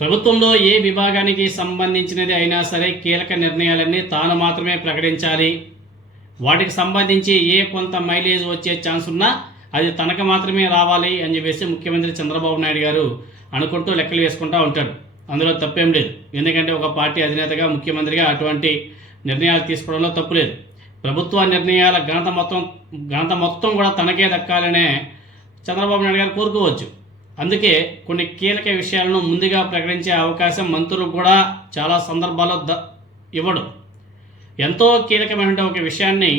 ప్రభుత్వంలో ఏ విభాగానికి సంబంధించినది అయినా సరే కీలక నిర్ణయాలన్నీ తాను మాత్రమే ప్రకటించాలి. వాటికి సంబంధించి ఏ కొంత మైలేజ్ వచ్చే ఛాన్స్ ఉన్నా అది తనకు మాత్రమే రావాలి అని చెప్పేసి ముఖ్యమంత్రి చంద్రబాబు నాయుడు గారు అనుకుంటూ లెక్కలు వేసుకుంటూ ఉంటాడు. అందులో తప్పేం లేదు. ఎందుకంటే ఒక పార్టీ అధినేతగా ముఖ్యమంత్రిగా అటువంటి నిర్ణయాలు తీసుకోవడంలో తప్పు లేదు. ప్రభుత్వ నిర్ణయాల ఘనత మొత్తం కూడా తనకే దక్కాలనే చంద్రబాబు నాయుడు గారు కోరుకోవచ్చు. అందుకే కొన్ని కీలక విషయాలను ముందుగా ప్రకటించే అవకాశం మంత్రులకు కూడా చాలా సందర్భాల్లో ఇవ్వడు. ఎంతో కీలకమైన ఒక విషయాన్ని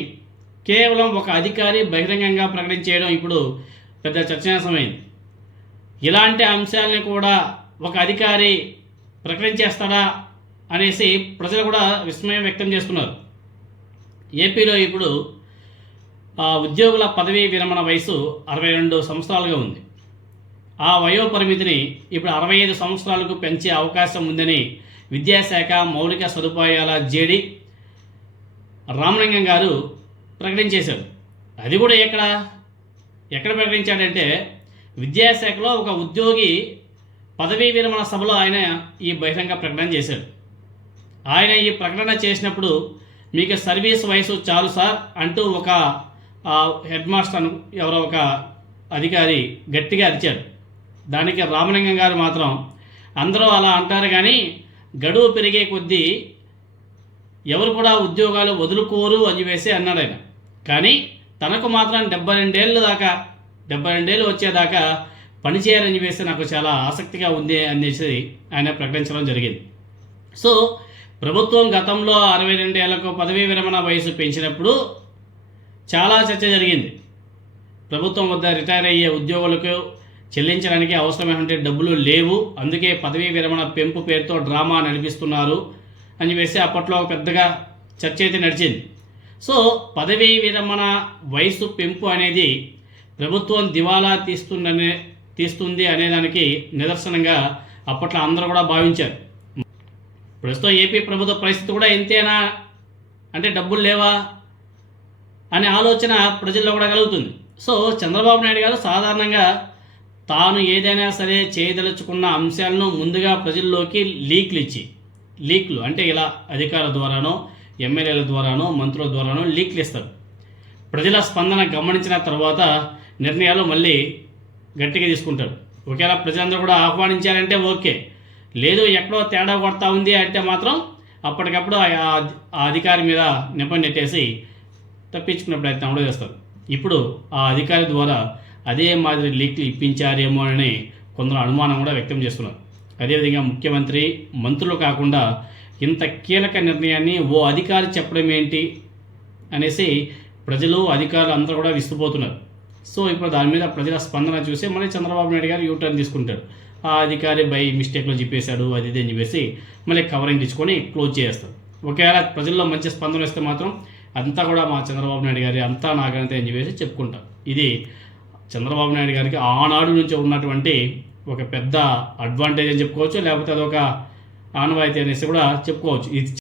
కేవలం ఒక అధికారి బహిరంగంగా ప్రకటించేయడం ఇప్పుడు పెద్ద చర్చనీయాంశమైంది. ఇలాంటి అంశాలని కూడా ఒక అధికారి ప్రకటించేస్తాడా అనేసి ప్రజలు కూడా విస్మయం వ్యక్తం చేస్తున్నారు. ఏపీలో ఇప్పుడు ఉద్యోగుల పదవీ విరమణ వయసు 62 సంవత్సరాలుగా ఉంది. ఆ వయో పరిమితిని ఇప్పుడు 65 సంవత్సరాలకు పెంచే అవకాశం ఉందని విద్యాశాఖ మౌలిక సదుపాయాల జేడీ రామలింగం గారు ప్రకటించేశారు. అది కూడా ఎక్కడ ప్రకటించాడంటే విద్యాశాఖలో ఒక ఉద్యోగి పదవీ విరమణ సభలో ఆయన ఈ బహిరంగ ప్రకటన చేశాడు. ఆయన ఈ ప్రకటన చేసినప్పుడు మీకు సర్వీస్ వయసు చాలు సార్ అంటూ ఒక హెడ్ మాస్టర్ ఎవరో ఒక అధికారి గట్టిగా అరిచాడు. దానికి రామలింగం గారు మాత్రం అందరూ అలా అంటారు కానీ గడువు పెరిగే కొద్దీ ఎవరు కూడా ఉద్యోగాలు వదులుకోరు అని చెప్పేసి అన్నాడు ఆయన. కానీ తనకు మాత్రం 72 ఏళ్ళు వచ్చేదాకా పనిచేయాలని చెప్పేసి నాకు చాలా ఆసక్తిగా ఉంది అనేసి ఆయన ప్రకటించడం జరిగింది. సో ప్రభుత్వం గతంలో 62 ఏళ్లకు పదవీ విరమణ వయసు పెంచినప్పుడు చాలా చర్చ జరిగింది. ప్రభుత్వం వద్ద రిటైర్ అయ్యే ఉద్యోగులకు చెల్లించడానికి అవసరమైనటువంటి డబ్బులు లేవు, అందుకే పదవీ విరమణ పెంపు పేరుతో డ్రామా నడిపిస్తున్నారు అని చెప్పేసి అప్పట్లో పెద్దగా చర్చ అయితే నడిచింది. సో పదవీ విరమణ వయసు పెంపు అనేది ప్రభుత్వం దివాలా తీస్తుంది అనేదానికి నిదర్శనంగా అప్పట్లో అందరూ కూడా భావించారు. ప్రస్తుతం ఏపీ ప్రభుత్వ పరిస్థితి కూడా ఇంతేనా అంటే డబ్బులు లేవా అనే ఆలోచన ప్రజల్లో కూడా కలుగుతుంది. సో చంద్రబాబు నాయుడు గారు సాధారణంగా తాను ఏదైనా సరే చేయదలుచుకున్న అంశాలను ముందుగా ప్రజల్లోకి లీక్లు అంటే ఇలా అధికారుల ద్వారానో ఎమ్మెల్యేల ద్వారానో మంత్రుల ద్వారానో లీక్లు ఇస్తారు. ప్రజల స్పందన గమనించిన తర్వాత నిర్ణయాలు మళ్ళీ గట్టిగా తీసుకుంటారు. ఒకవేళ ప్రజలందరూ కూడా ఆహ్వానించారంటే ఓకే, లేదు ఎక్కడో తేడా కొడతా ఉంది అంటే మాత్రం అప్పటికప్పుడు ఆ అధికారి మీద నెపం నెట్టేసి తప్పించుకునే ప్రయత్నం కూడా చేస్తారు. ఇప్పుడు ఆ అధికారి ద్వారా అదే మాదిరి లీక్లు ఇప్పించారేమో అని కొందరు అనుమానం కూడా వ్యక్తం చేస్తున్నారు. అదేవిధంగా ముఖ్యమంత్రి మంత్రులు కాకుండా ఇంత కీలక నిర్ణయాన్ని ఓ అధికారి చెప్పడం ఏంటి అనేసి ప్రజలు అధికారులు అందరూ కూడా విసిపోతున్నారు. సో ఇప్పుడు దాని మీద ప్రజల స్పందన చూసి మళ్ళీ చంద్రబాబు నాయుడు గారు యూటర్న్ తీసుకుంటారు. ఆ అధికారి బై మిస్టేక్లో చెప్పేశాడు అది ఇది అని చెప్పేసి మళ్ళీ కవరింగ్ ఇచ్చుకొని క్లోజ్ చేస్తారు. ఒకవేళ ప్రజల్లో మంచి స్పందన వస్తే మాత్రం అంతా కూడా మా చంద్రబాబు నాయుడు గారి అంతా నాగంతే అని చెప్పేసి చెప్పుకుంటారు. ఇది చంద్రబాబు నాయుడు గారికి ఆనాడు నుంచి ఉన్నటువంటి ఒక పెద్ద అడ్వాంటేజ్ అని చెప్పుకోవచ్చు, లేకపోతే అదొక ఆనవాయితీ అనేసి కూడా చెప్పుకోవచ్చు. ఇది